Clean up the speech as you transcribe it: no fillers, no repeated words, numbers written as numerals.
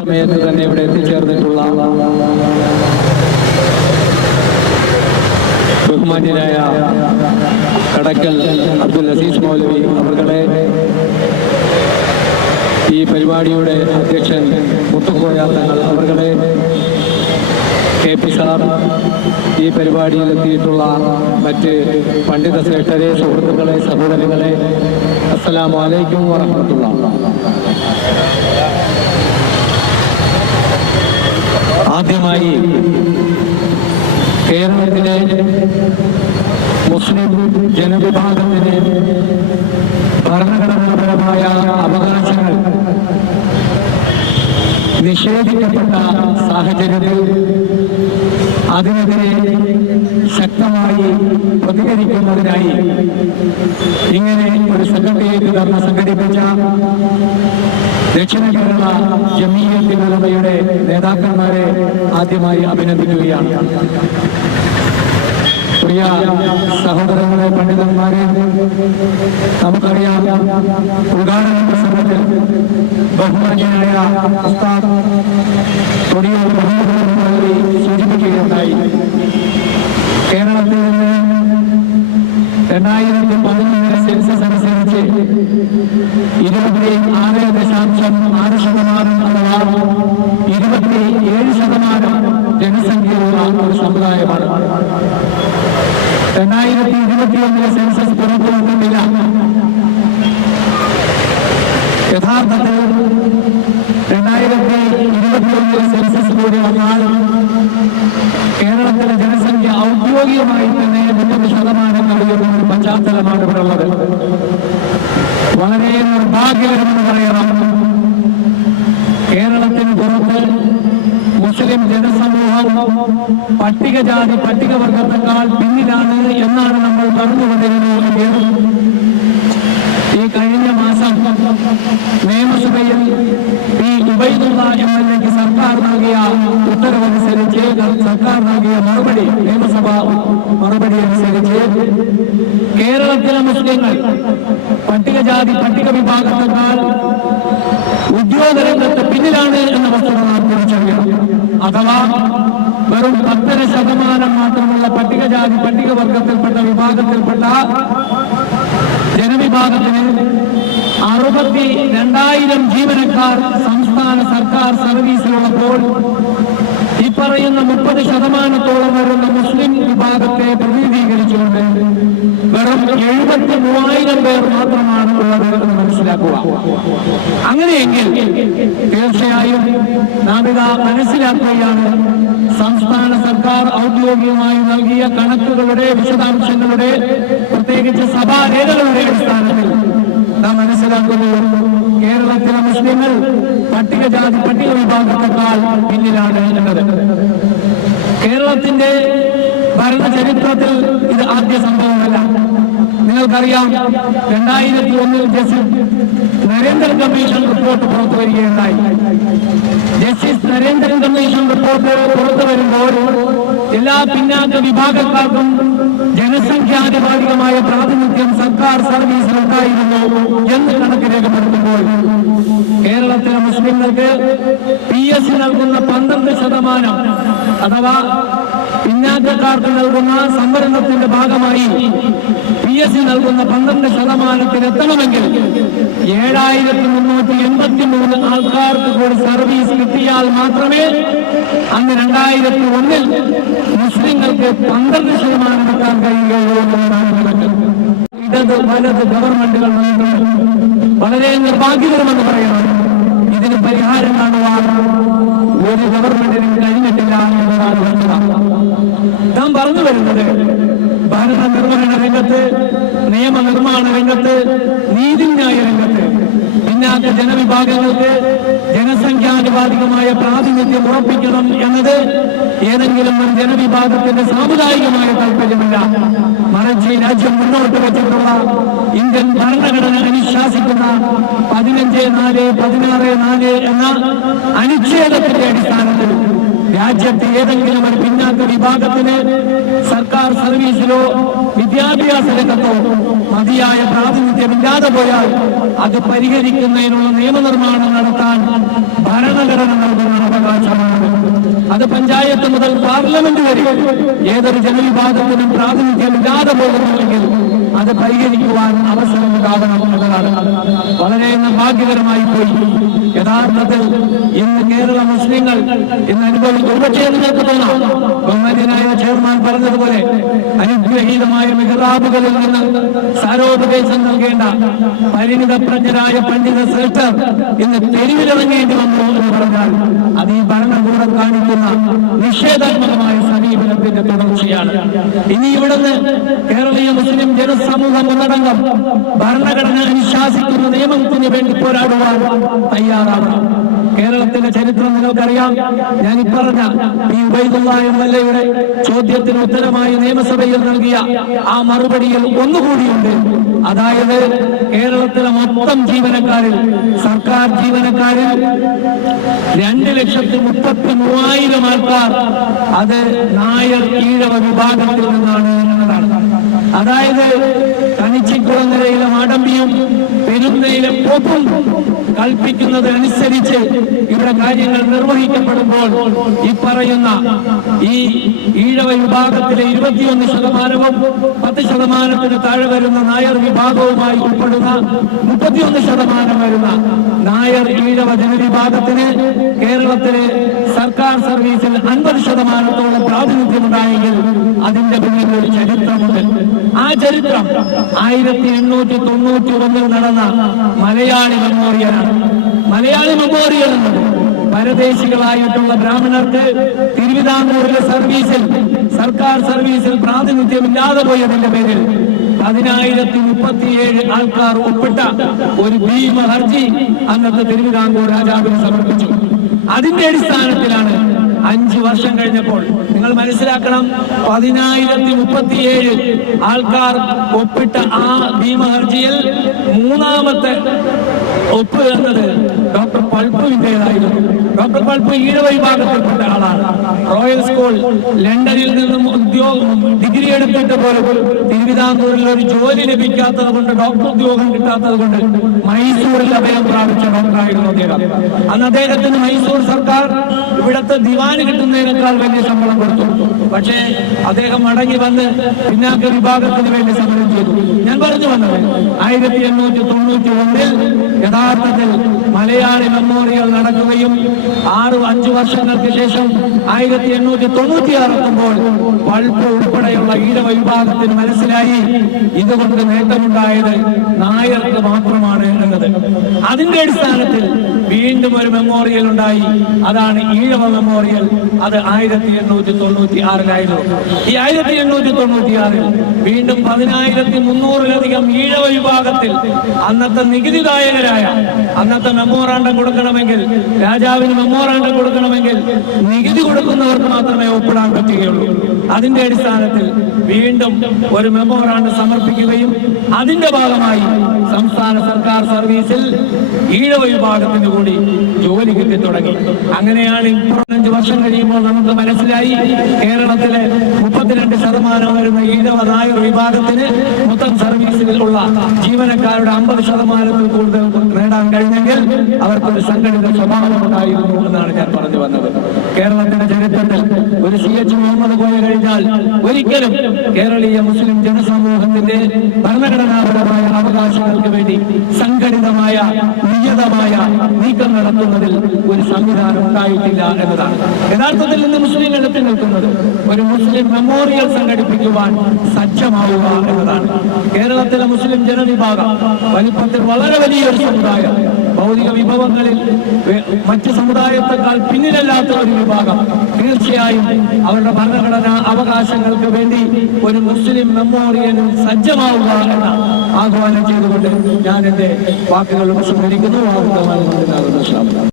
സമയത്ത് തന്നെ ഇവിടെ എത്തിച്ചേർന്നിട്ടുള്ള ബഹുമാന്യനായ കടക്കൽ അബ്ദുൽ അസീസ് മൗലവി അവരുടെ, ഈ പരിപാടിയുടെ അധ്യക്ഷൻ മുത്തുക്കോയ തങ്ങൾ അവരുടെ, കെ പി സാർ, ഈ പരിപാടിയിലെത്തിയിട്ടുള്ള മറ്റ് പണ്ഡിത ശ്രേഷ്ഠരെ, സുഹൃത്തുക്കളെ, സഹോദരങ്ങളെ, അസ്സലാമു അലൈക്കും വറഹ്മത്തുള്ളാഹി. ആദ്യമായി കേരളത്തിലെ മുസ്ലിം ജനവിഭാഗത്തിന് ഭരണഘടനാപരമായ അവകാശങ്ങൾ നിഷേധിക്കപ്പെട്ട സാഹചര്യത്തിൽ അതിനെതിരെ ശക്തമായി പ്രതികരിക്കുന്നതിനായി ഇങ്ങനെ ഒരു സെക്രട്ടേറിയറ്റ് ധർണ സംഘടിപ്പിച്ച ദക്ഷിണ കേരള ജമീയത്തുൽ ഉലമയുടെ നേതാക്കന്മാരെ ആദ്യമായി അഭിനന്ദിക്കുകയാണ്. പ്രിയ സഹോദരങ്ങളെ, പണ്ഡിതന്മാരെ, നമുക്കറിയാം, ഉദ്ഘാടന പ്രസംഗത്തിൽ ബഹുമാന്യനായ ഉസ്താദ് കൊടിയൂർ മുഹമ്മദ് സൂചിപ്പിക്കുകയുണ്ടായി. കേരളത്തിൽ നിന്ന് 2011 സെൻസസ് അനുസരിച്ച് 26.6% അഥവാ 27% ജനസംഖ്യയുള്ള ഒരു സമുദായമാണ്. 2021 സെൻസസ് പുറത്തുവന്നിട്ടില്ല. യഥാർത്ഥത്തിൽ 2021 സെൻസസ് കൂടി വന്നാൽ കേരളത്തിലെ ജനസംഖ്യ ഔദ്യോഗികമായി തന്നെ 30% കഴിയുന്ന ഒരു പശ്ചാത്തലമാണ് ഇവിടെ ഉള്ളത്. വളരെ നിർഭാഗ്യകരമെന്ന് പറയണം, കേരളത്തിന് പുറത്ത് മുസ്ലിം ജനസമൂഹം പട്ടികജാതി പട്ടികവർഗത്തെക്കാൾ പിന്നിലാണ് എന്നാണ് നമ്മൾ പറഞ്ഞുകൊണ്ടിരുന്നത്. ഈ കഴിഞ്ഞ മാസം നിയമസഭയിൽ പി ഉബൈദുള്ള എംഎൽഎക്ക് സർക്കാർ നൽകിയ ഉത്തരവനുസരിച്ച്, സർക്കാർ നൽകിയ മറുപടി, നിയമസഭ മറുപടി അനുസരിച്ച് കേരളത്തിലെ മുസ്ലിങ്ങൾ പട്ടികജാതി പട്ടിക വിഭാഗത്തെക്കാൾ ഉദ്യോഗരംഗത്ത് പിന്നിലാണ് എന്ന വസ്തുത നാം തിരിച്ചറിയണം. അഥവാ വെറും 10% മാത്രമുള്ള പട്ടികജാതി പട്ടികവർഗത്തിൽപ്പെട്ട വിഭാഗത്തിൽപ്പെട്ട ജനവിഭാഗത്തിന് 62,000 ജീവനക്കാർ സംസ്ഥാന സർക്കാർ സർവീസിലുള്ളപ്പോൾ ഈ പറയുന്ന 30% വരുന്ന മുസ്ലിം വിഭാഗത്തെ പ്രതിനിധീകരിച്ചുകൊണ്ട് വെറും 73,000 പേർ മാത്രമാണ് ഉള്ളത് എന്ന് മനസ്സിലാക്കുക. അങ്ങനെയെങ്കിൽ തീർച്ചയായും നാം ഇതാ മനസ്സിലാക്കുകയാണ്, സംസ്ഥാന സർക്കാർ ഔദ്യോഗികമായി നൽകിയ കണക്കുകളുടെ വിശദാംശങ്ങളുടെ, പ്രത്യേകിച്ച് സഭാരേഖകളുടെ അടിസ്ഥാനത്തിൽ നാം മനസ്സിലാക്കുന്നു, കേരളത്തിലെ മുസ്ലിങ്ങൾ പട്ടികജാതി പട്ടിക വിഭാഗത്തെക്കാൾ പിന്നിലാണ് എന്നത്. കേരളത്തിന്റെ ഭരണ ചരിത്രത്തിൽ ഇത് ആദ്യ സംഭവമല്ല. നിങ്ങൾക്കറിയാം, 2001 ജസ്റ്റിസ് നരേന്ദ്രൻ കമ്മീഷൻ റിപ്പോർട്ട് പുറത്തു വരികയുണ്ടായി. ജസ്റ്റിസ് നരേന്ദ്രൻ കമ്മീഷൻ റിപ്പോർട്ട് പുറത്തു വരുമ്പോൾ എല്ലാ പിന്നാക്ക വിഭാഗക്കാർക്കും ജനസംഖ്യാനുപാതികമായ പ്രാതിനിധ്യം സർക്കാർ സർവീസിൽ ഉണ്ടായിരുന്നു എന്ന് കണക്ക് രേഖപ്പെടുത്തുമ്പോൾ കേരളത്തിലെ മുസ്ലിങ്ങൾക്ക് PS നൽകുന്ന 12% അഥവാ പിന്നാക്കക്കാർക്ക് നൽകുന്ന സംവരണത്തിന്റെ ഭാഗമായി PS നൽകുന്ന 12% എത്തണമെങ്കിൽ 7,383 ആൾക്കാർക്ക് കൂടി സർവീസ് കിട്ടിയാൽ മാത്രമേ അന്ന് 2001 മുസ്ലിങ്ങൾക്ക് 12% എത്താൻ കഴിയുകയുള്ളൂ എന്നതാണ് കണക്ക്. ഇടത് വലത് ഗവൺമെന്റുകൾ വളരെ നിർഭാഗ്യകരമെന്ന് പറയണം. ഇതിന് പരിഹാരം കാണുവാൻ ഒരു ഗവൺമെന്റിനും കഴിഞ്ഞിട്ടില്ല എന്നതാണ് വസ്തുത. നാം പറഞ്ഞു വരുന്നത്, ഭരണ നിർവഹണ രംഗത്ത്, നിയമനിർമ്മാണ രംഗത്ത്, നീതിന്യായ രംഗത്ത് പിന്നാക്ക ജനവിഭാഗങ്ങൾക്ക് ജനസംഖ്യാനുപാതികമായ പ്രാതിനിധ്യം ഉറപ്പിക്കണം എന്നത് ഏതെങ്കിലും ഒരു ജനവിഭാഗത്തിന്റെ സാമുദായികമായ താല്പര്യമല്ല. മറിച്ച് രാജ്യം മുന്നോട്ട് വെച്ചിട്ടുള്ള ഇന്ത്യൻ ഭരണഘടന അനുശാസിക്കുന്ന 15(4)(16)(4) എന്ന അനുച്ഛേദത്തിന്റെ അടിസ്ഥാനത്തിൽ രാജ്യത്തെ ഏതെങ്കിലും ഒരു പിന്നാക്ക വിഭാഗത്തിന് സർക്കാർ സർവീസിലോ വിദ്യാഭ്യാസ രംഗത്തോ മതിയായ പ്രാതിനിധ്യമില്ലാതെ പോയാൽ അത് പരിഹരിക്കുന്നതിനുള്ള നിയമനിർമ്മാണം നടത്താൻ ഭരണഘടന നൽകുന്ന അവകാശമാണ്. അത് പഞ്ചായത്ത് മുതൽ പാർലമെന്റ് വരെ ഏതൊരു ജനവിഭാഗത്തിനും പ്രാതിനിധ്യം ഇല്ലാതെ പോകുന്നുവെങ്കിൽ അത് പരിഹരിക്കുവാൻ അവസരമുണ്ടാകണം എന്നതാണ്. വളരെ നിർഭാഗ്യകരമായി പോയി. യഥാർത്ഥത്തിൽ ഇന്ന് കേരള മുസ്ലിങ്ങൾ ഇന്ന് അനുഭവിച്ചു നിങ്ങൾക്ക് തോന്നാം. ബഹുമാന്യനായ ചെയർമാൻ പറഞ്ഞതുപോലെ അനുഗ്രഹീതമായ മിഹ്റാബുകളിൽ നിന്ന് സാരോപദേശം നൽകേണ്ട പരിണിതപ്രജ്ഞരായ പണ്ഡിത ശ്രേഷ്ഠർ ഇന്ന് തെരുവിലിറങ്ങേണ്ടി വന്നു എന്ന് പറഞ്ഞാൽ അത് ഈ ഭരണകൂടം കാണിക്കുന്ന നിഷേധാത്മകമായ സമീപനത്തിന്റെ തുടർച്ചയാണ്. ഇനി ഇവിടുന്ന് കേരളീയ മുസ്ലിം ജനസമൂഹം ഒന്നടങ്കം ഭരണഘടന അനുശാസിക്കുന്ന നിയമത്തിന് വേണ്ടി പോരാടുവാൻ തയ്യാറാവണം. കേരളത്തിന്റെ ചരിത്രം നിങ്ങൾക്കറിയാം. ഞാൻ ഈ പറഞ്ഞ ഈ ഉബൈദുല്ലാ എംഎൽഎയുടെ ചോദ്യത്തിന് ഉത്തരമായി നിയമസഭയിൽ നൽകിയ ആ മറുപടിയിൽ ഒന്നുകൂടിയുണ്ട്. അതായത് കേരളത്തിലെ മൊത്തം ജീവനക്കാരിൽ, സർക്കാർ ജീവനക്കാരിൽ 2,33,000 ആൾക്കാർ അത് നായർ ഈഴവ വിഭാഗത്തിൽ നിന്നാണ് എന്നതാണ്. അതായത് കണിച്ചിക്കുളങ്ങരയിലെ മാടമ്പിയും പെരുന്നയിലെ പോപ്പും കൽപ്പിക്കുന്നത് അനുസരിച്ച് ഇവിടെ കാര്യങ്ങൾ നിർവഹിക്കപ്പെടുമ്പോൾ ഈ പറയുന്ന ഈ ഈഴവ വിഭാഗത്തിലെ 21% 10% താഴെ വരുന്ന നായർ വിഭാഗവുമായി ഉൾപ്പെടുന്ന 31% വരുന്ന നായർ ഈഴവ ജനവിഭാഗത്തിന് കേരളത്തിലെ സർക്കാർ സർവീസിൽ 50% പ്രാതിനിധ്യമുണ്ടായെങ്കിൽ അതിന്റെ പിന്നിൽ ഒരു ചരിത്രമുണ്ട്. ആ ചരിത്രം 1891 നടന്ന മലയാളി മെമ്മോറിയലാണ്. മലയാളി മെമ്മോറിയൽ എന്നത് പരദേശികളായിട്ടുള്ള ബ്രാഹ്മണർക്ക് തിരുവിതാംകൂറിലെ സർവീസിൽ, സർക്കാർ സർവീസിൽ പ്രാതിനിധ്യമില്ലാതെ പോയതിന്റെ പേരിൽ 10,037 ആൾക്കാർ ഒപ്പിട്ട ഒരു ഭീമ ഹർജി അന്നത്തെ തിരുവിതാംകൂർ രാജാവിന് സമർപ്പിച്ചു. അതിന്റെ അടിസ്ഥാനത്തിലാണ് 5 വർഷം കഴിഞ്ഞപ്പോൾ, നിങ്ങൾ മനസ്സിലാക്കണം, 10,037 ആൾക്കാർ ഒപ്പിട്ട ആ ഭീമ ഹർജിയിൽ മൂന്നാമത്തെ ഒപ്പ് എന്നത് ഡോക്ടർ പൾപ്പുവിന്റേതായിരുന്നു. ഡോക്ടർ പൾപ്പ് ഈഴവ വിഭാഗത്തിൽപ്പെട്ട ആളാണ്. റോയൽ സ്കൂൾ ലണ്ടനിൽ നിന്നും ഡിഗ്രി എടുത്തിട്ട് പോലും തിരുവിതാംകൂറിൽ ഒരു ജോലി ലഭിക്കാത്തത് കൊണ്ട്, ഡോക്ടർ ഉദ്യോഗം കിട്ടാത്തത് കൊണ്ട് മൈസൂരിൽ അഭയം പ്രാപിച്ച ഡോക്ടറായിരുന്നു അദ്ദേഹം. അന്ന് അദ്ദേഹത്തിന് മൈസൂർ സർക്കാർ ഇവിടത്തെ ദിവാന് കിട്ടുന്നതിനേക്കാൾ വലിയ ശമ്പളം കൊടുത്തു. പക്ഷേ അദ്ദേഹം മടങ്ങി വന്ന് പിന്നാക്ക വിഭാഗത്തിന് വേണ്ടി സമരം ചെയ്തു. ഞാൻ പറഞ്ഞു വന്നത് 1891 യഥാർത്ഥത്തിൽ മലയാളി മെമ്മോറിയൽ നടക്കുകയും 5 വർഷങ്ങൾക്ക് ശേഷം 1896 എത്തുമ്പോൾ പൾപ്പ് ഉൾപ്പെടെയുള്ള ഈഴവ വിഭാഗത്തിന് മനസ്സിലായി ഇതുകൊണ്ട് നേട്ടമുണ്ടായത് നായർക്ക് മാത്രമാണ് എന്നത്. അതിന്റെ അടിസ്ഥാനത്തിൽ വീണ്ടും ഒരു മെമ്മോറിയൽ ഉണ്ടായി. അതാണ് ഈഴവ മെമ്മോറിയൽ. അത് 1896 ഈ 1896 വീണ്ടും 10,300-ലധികം ഈഴവ വിഭാഗത്തിൽ അന്നത്തെ നികുതിദായകരായ, അന്നത്തെ മെമ്മോറാണ്ടം കൊടുക്കണമെങ്കിൽ, രാജാവിന് മെമ്മോറാണ്ടം കൊടുക്കണമെങ്കിൽ നികുതി കൊടുക്കുന്നവർക്ക് മാത്രമേ ഒപ്പിടാൻ പറ്റുകയുള്ളൂ. അതിന്റെ അടിസ്ഥാനത്തിൽ വീണ്ടും ഒരു മെമ്മോറാണ്ടം സമർപ്പിക്കുകയും അതിന്റെ ഭാഗമായി സംസ്ഥാന സർക്കാർ സർവീസിൽ ഈഴവ വിഭാഗത്തിന് കൂടി ജോലി കിട്ടി തുടങ്ങി. അങ്ങനെയാണ് 5 വർഷം കഴിയുമ്പോൾ നമുക്ക് മനസ്സിലായി കേരളത്തിലെ 32% വരുന്ന ഈഴവ നായർ വിഭാഗത്തിന് മൊത്തം സർവീസിലുള്ള ജീവനക്കാരുടെ 50%-ൽ കൂടുതൽ നേടാൻ കഴിഞ്ഞെങ്കിൽ അവർക്കൊരു സംഘടിത സ്വഭാവം ഉണ്ടായിരുന്നു എന്നാണ് ഞാൻ പറഞ്ഞു വന്നത്. കേരളത്തിന്റെ ചരിത്രത്തിൽ ഒരു CH മുഹമ്മദ് കോയ കഴിഞ്ഞാൽ ഒരിക്കലും കേരളീയ മുസ്ലിം ജനസമൂഹത്തിന്റെ ഭരണഘടനാപരമായ അവകാശങ്ങൾക്ക് വേണ്ടി സംഘടിതമായ നിയതമായ നീക്കം നടത്തുന്നതിൽ ഒരു സംവിധാനം ഉണ്ടായിട്ടില്ല എന്നതാണ്. യഥാർത്ഥത്തിൽ ഇന്ന് മുസ്ലിങ്ങൾ എത്തി നിൽക്കുന്നത് ഒരു മുസ്ലിം മെമ്മോറിയൽ സംഘടിപ്പിക്കുവാൻ സജ്ജമാവുക എന്നതാണ്. കേരളത്തിലെ മുസ്ലിം ജനവിഭാഗം വലിപ്പത്തിൽ വളരെ വലിയൊരു സമുദായം, ഭൗതിക വിഭവങ്ങളിൽ മറ്റ് സമുദായത്തെക്കാൾ പിന്നിലല്ലാത്ത ഒരു വിഭാഗം തീർച്ചയായും അവരുടെ ഭരണഘടനാ അവകാശങ്ങൾക്ക് വേണ്ടി ഒരു മുസ്ലിം മെമ്മോറിയലിൽ സജ്ജമാവുക എന്ന ആഹ്വാനം ചെയ്തുകൊണ്ട് ഞാൻ എന്റെ വാക്കുകൾ ഉപസംഹരിക്കുന്നു.